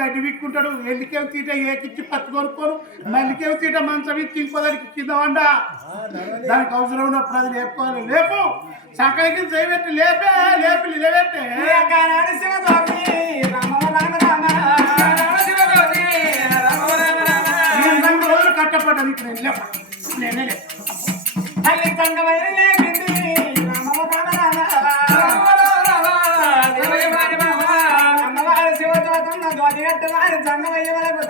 గడ్డి విక్కుంటాడు. ఎల్లికేమి తీట ఏకిచ్చి పత్తి కొనుక్కోను? మల్లికేం తీట మంచం ఇచ్చి ఇంకోదానికి కింద వండ. దానికి అవసరం ఉన్నప్పుడు అది లేపుకోవాలి. లేపు. సకలికి చేయబెట్టి లేపే లేపి నిలబెట్టే. నేను రెండు రోజులు కట్టపడ్డాను ఇక్కడ నేను లేప నేనే లేప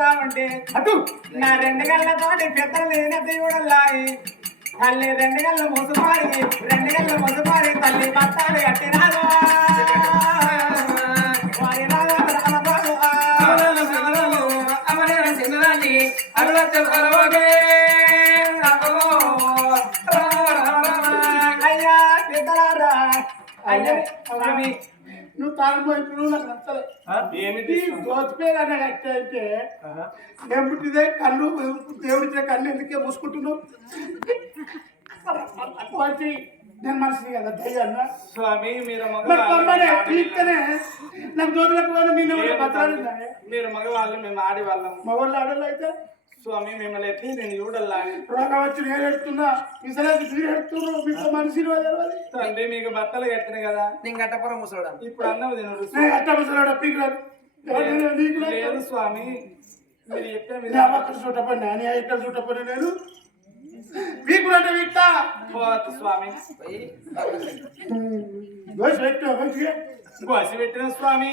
అటు. నా రెండు గళ్ళతోటి పెద్దలు లేనట్టు చూడల్లాయి తల్లి రెండు గళ్ళ ముసుమారి రెండు గళ్ళ ముసుమారి తల్లి పట్టాలి కట్టినారు అయ్యా పెద్దలారా. అయ్యా స్వామి నువ్వు తాగిపోయి నువ్వు నాకు నచ్చలే ఏమిటి? దోచిపోయి అన్న అంటే ఏమిటిదే కళ్ళు దేవుడిచ్చే కళ్ళు ఎందుకే మూసుకుంటున్నావు? వచ్చి నేను మనిషిని కదా దయ్యాన్న. స్వామి మీరు నాకు దోతులకు పోయిన బతరాలు మీరు మగవాళ్ళు మేము ఆడేవాళ్ళం. మగవాళ్ళు ఆడవాళ్ళు అయితే స్వామి మిమ్మల్ని ఎత్తి నేను చూడల్లా రోగం వచ్చి నేను ఎడుతున్నా. ఇసలేదు మీరు ఎడుతున్నావు మీకు మనిషిని తండ్రి మీకు బట్టలు కట్టిన కదా? నేను గట్టపురం ముసలోడా ఇప్పుడు అన్నవి నేను నీకు లేదు స్వామి. మీరు చెప్పే నేను అక్కడ చూటపడి నేను ఇక్కడ వీక్తా. స్వామి. పెట్టు మంచిగా గోసి పెట్టిన స్వామి.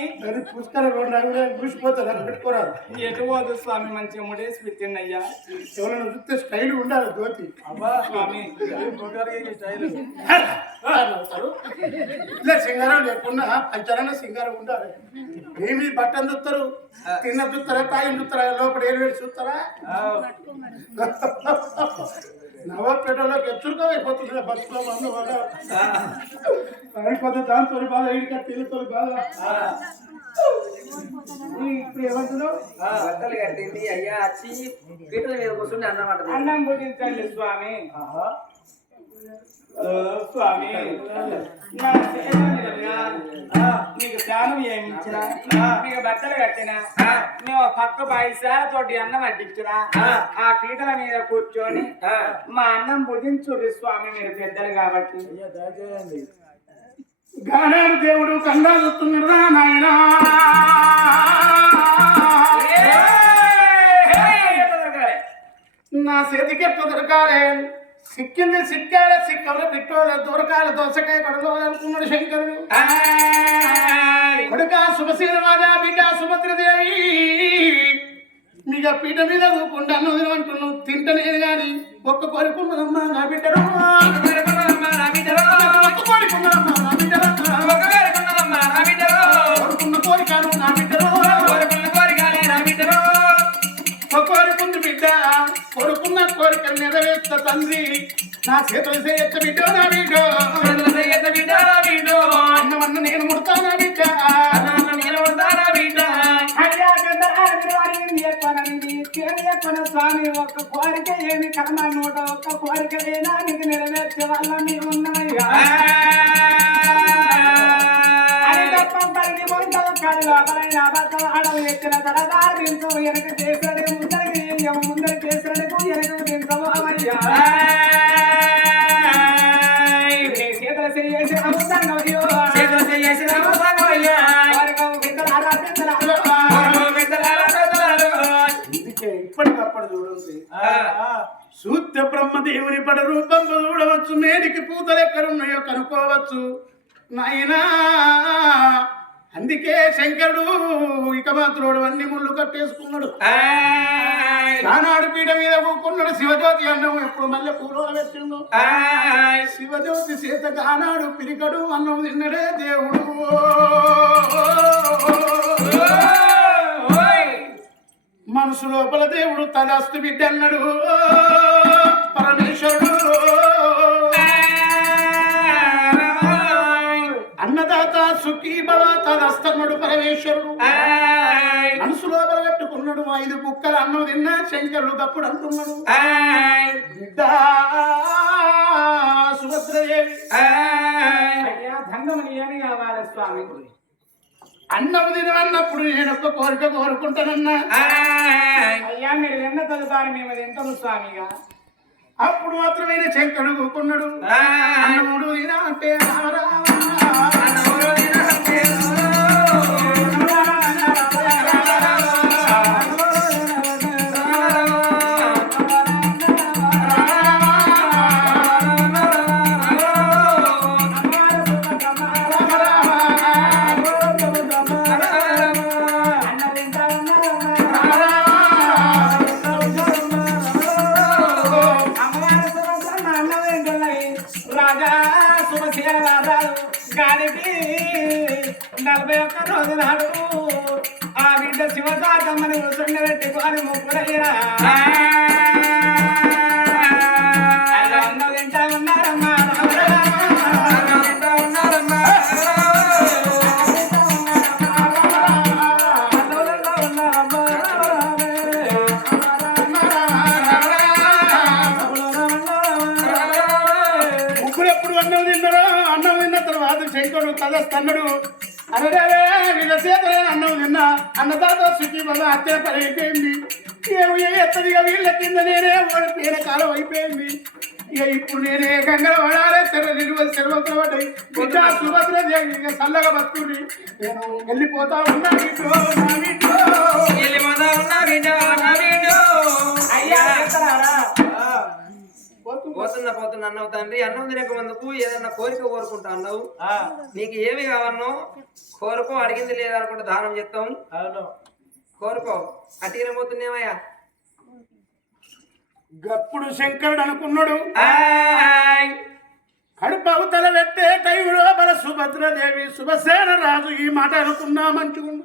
పుష్కర రెండు రంగులు చూసిపోతారు అది పెట్టుకోరాదు ఎటు పోదు స్వామి మంచిగా ముడేసి పెట్టింది అయ్యా ఎవరైనా చూస్తే స్టైల్ ఉండాలి ధోతి స్వామి ఇలా సింగారం లేకుండా పంచరన్న సింగారం ఉండాలి. ఏమి బట్టను చూస్తారు తిన్న చూస్తారా తాగిన చూస్తారా లోపల ఏరు వేసి చూస్తారా? నవపేటలోకి ఎచ్చురుగా అయిపోతుంది బతుకులో మందు వల్ల. అయిపోతే దాంతో బాధ ఈడిక ఇప్పుడు ఏమంటున్నావు? బట్టలు కట్టింది అయ్యా వచ్చి పీటల మీద కూర్చుని అన్నమాట అన్నం పుట్టించండి స్వామి. స్వామి. నా సేవకులుగా, మీకు ప్రాణం ఏమి ఇచ్చిన మీకు బట్టలు కట్టిన మేము పక్క పైసా తోటి అన్నం వడ్డించిన ఆ. పీటల మీద కూర్చొని మా అన్నం భుజించుర్రి స్వామి మీరు పెద్దలు కాబట్టి. గానాడు దేవుడు కందా చూస్తున్నాడు నాయనా నా చేతికి ఎట్లా దొరకాలే. సిక్కింది సిక్కాలే సిక్కవల పిట్టోలే దొరకాల దోసకాయ కొడలో అనుకున్నాడు శంకరుడు. కొడుక శుభశీల రాజా బిడ్డ సుభద్రదేవి నీక పీట మీద ఊకుండా అంటున్నావు తింటలేదు గాని ఒక్క కోరుకున్నదమ్మా నా బిడ్డరు. ఒక్క కోరుకున్నదమ్మా కోరుకున్న కోరికలు నెరవేర్త తండ్రి. నా చేతులు చేయొచ్చ బిడ్డ నా బిడ్డ. అన్నవన్న నేను ముడతానా బిడ్డ. అయ్యా పెద్ద ఆడపిల్ల అడిగింది ఎక్కువనండి కేవలం ఎక్కువ స్వామి ఒక్క కోరిక ఏమి? కర్మ నూట ఒక్క కోరిక ఏనా నీకు నెరవేర్చే వాళ్ళ మీరు లోపలైన అబద్ధం ఆడవు ఎత్తిన తలదారు తింటూ వెనక చేసాడు ముందరికి ఏం ఇప్పటికప్పుడు చూడండి. సూత్య బ్రహ్మదేవుని పడ రూపం చూడవచ్చు. మేడికి పూతలు ఎక్కడున్నాయో కనుక్కోవచ్చు. నాయనా. అందుకే శంకరుడు ఇక మాత్రుడు అన్ని ముళ్ళు కట్టేసుకున్నాడు. నానాడు పీట మీద కూకున్నాడు శివజ్యోతి అన్నం ఎప్పుడు మళ్ళీ పూర్వ పెట్టిండు శివజ్యోతి సీత కానాడు పిరికడు అన్నం తిన్నడే దేవుడు. మనసు లోపల దేవుడు తదాస్తు బిడ్డ అన్నాడు పరమేశ్వరుడు సుఖీ భవ తదస్తనుడు పరమేశ్వరుడు మనసు లోపల పెట్టుకున్నాడు ఐదు కుక్కలు అన్నం తిన్నా శంకరుడు గప్పుడు అంటున్నాడు. సుభద్రదేవి. కావాలి స్వామి? అన్నం తినవన్నప్పుడు నేను ఒక కోరిక కోరుకుంటానన్నా. అయ్యా మీరు ఎన్న చదువుతారు మేము తింటాము స్వామిగా. అప్పుడు మాత్రమే శంకరుడు కూకున్నాడు. అన్నముడు తిన అంటే నలభై ఒక్క రోజు నాడు ఆ బిడ్డ శివకాకమ్మని ఉసుండ వారి ముగ్గురయ్యరా ఎప్పుడు అన్నం తిన్నారో అన్నం తిన్న తర్వాత శంకరుడు తదస్తన్నాడు అరే వీళ్ళ చేతలే అన్నం తిన్నా. అన్నదాత సుఖీ వల్ల హత్య అయిపోయింది ఏమి ఎత్తదిగా వీళ్ళ కింద నేనే ఓడిపోయిన కాలం అయిపోయింది. ఇక ఇప్పుడు నేనే గంగల పడాలే తెర నిలువ సెలవుతున్న పడ్డాయి బిడ్డ సుభద్ర దేవి ఇక చల్లగా బతుకుని నేను వెళ్ళిపోతా ఉన్నా ఇంట్లో నా ఇంట్లో పోతున్నా అన్నావు తండ్రి. అన్నం తినక ముందుకు ఏదన్నా కోరిక కోరుకుంటా అన్నావు? నీకు ఏమి కావన్నో కోరుకో అడిగింది లేదనుకుంటే దానం చెప్తాం. కోరుకో. అట్టిన పోతున్నామయ్యా గప్పుడు శంకరుడు అనుకున్నాడు. కడుపు అవతల పెట్టే టైంలో మన సుభద్రదేవి శుభసేన రాజు ఈ మాట అనుకున్నా మంచిగుండు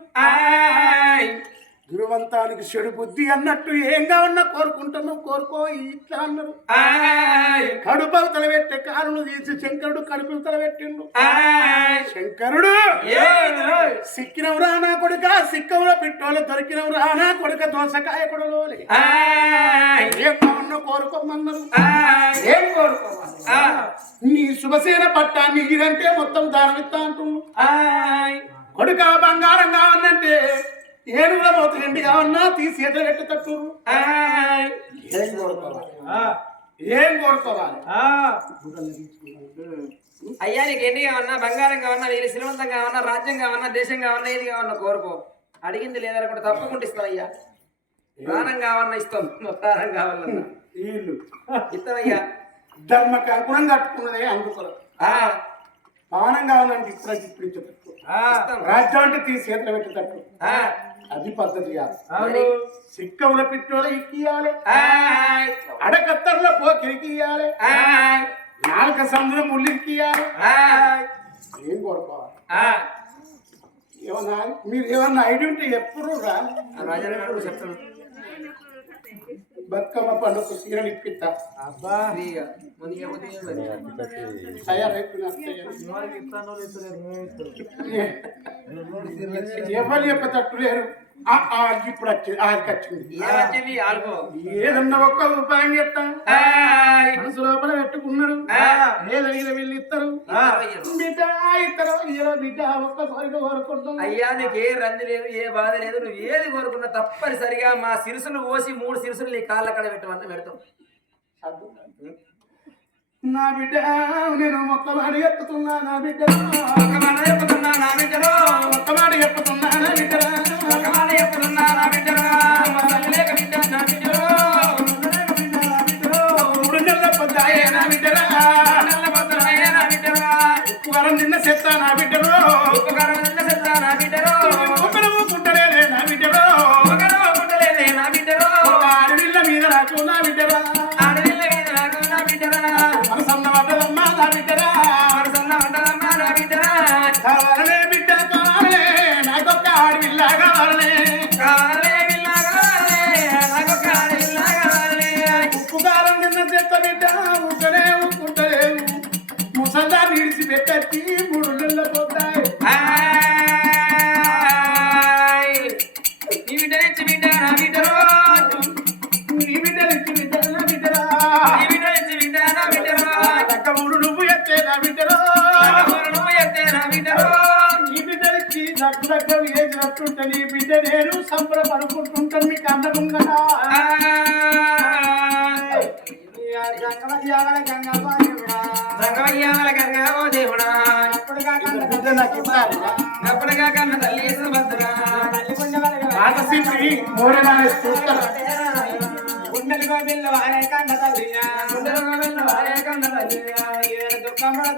దురవంతానికి చెడు బుద్ధి అన్నట్టు ఏం కావన్నా కోరుకుంటున్నావు కోరుకో ఇట్లా అన్నారు. కడుపు అవతల పెట్టే కారును తీసి శంకరుడు కడుపు అవతల పెట్టిండు శంకరుడు సిక్కినవు రానా కొడుక సిక్కవులో పిట్టోలు దొరికినవు రానా కొడుక దోసకాయ కొడలోలే. ఏం కావన్నా కోరుకోమన్నారు. ఏం కోరుకోవాలి నీ శుభసేన పట్టాన్ని ఇదంటే మొత్తం దానమిత్తా అంటుండు. కొడుక బంగారం కావాలంటే ఏనుగుల పోతే ఎండి కావన్నా తీసి ఎట్లా పెట్టేటట్టు ఏం కోరుకోవాలి ఏం కోరుకోవాలి అయ్యా నీకు ఎన్ని కావన్నా బంగారం కావన్నా వీళ్ళు శ్రీమంతం కావన్నా రాజ్యం కావన్నా దేశం కావన్నా ఏది కావన్నా కోరుకో. అడిగింది లేదనుకుంటే తప్పకుండా ఇస్తాం అయ్యా. ప్రాణం కావన్నా ఇస్తాం ప్రాణం కావాలన్నా వీళ్ళు. ఇస్తామయ్యా. ధర్మకి అనుగుణం కట్టుకున్నదే అందుకోరు. పానం కావాలంటే ఇప్పుడు ఇప్పుడు ఇస్తాం రాజ్యం అంటే తీసి ఎట్లా పెట్టేటట్టు అది పద్ధతి కాదు. మరి, సిక్కవుల పిట్టోల ఇక్కియాలి. అడకత్తర్ల పోకిరికియాలి నాలుక సముద్రం ముళ్ళికియాలి ఆయ్, ఏం కోరుకోవాలి. ఏమన్నా మీరు ఏమన్నా ఐడి ఉంటే ఎప్పుడు రా. చెప్తాను బతుకమ్మ పండుగ సీరలు ఇప్పిస్తా. మరి? తయారైపోయిన ఎవరు చెప్పేటట్టు లేరు ఇప్పుడు ఆడికి వచ్చింది ఏదన్నా ఒక్క ఉపాయం ఆయ్, మనసు లోపల పెట్టుకున్నాడు ఆ. లేదగిన వీళ్ళు ఇస్తారు. బిడ్డ ఇస్తారు బిడ్డ ఒక్క కోరిక కోరుకుంటాం. అయ్యా నీకు ఏ రంది లేదు ఏ బాధ లేదు. నువ్వు ఏది కోరుకున్నా తప్పనిసరిగా మా సిరుసులు పోసి మూడు సిరుసులు నీ కాళ్ళ కడ పెట్టమని పెడతాం. నా బిడ్డ నేను ఒక్క మాట చెప్పుతున్నా నా బిడ్డ. ఒక మాట చెప్పుతున్నా నా బిడ్డ. ఒక్క మాట చెప్పుతున్నా నా బిడ్డ. ఒక మాట చెప్పుతున్నా నా బిడ్డలో లేక బిడ్డ నా బిడ్డలో మూడు నెలల పొద్దాయే నా బిడ్డ. నల్ల బద్దలయ్యా నా బిడ్డలో వరం నిన్న చెప్తా నా బిడ్డ. నేను సంబరపడుకుంటుంటాను మీకు గంగవ్వాయుడా. రంగవయ్యాల గంగా ఓ దేవుడా. అప్పుడుగా కన్న తల్లి వారే కన్న తల్లియా. వారే కన్న దుఃఖముల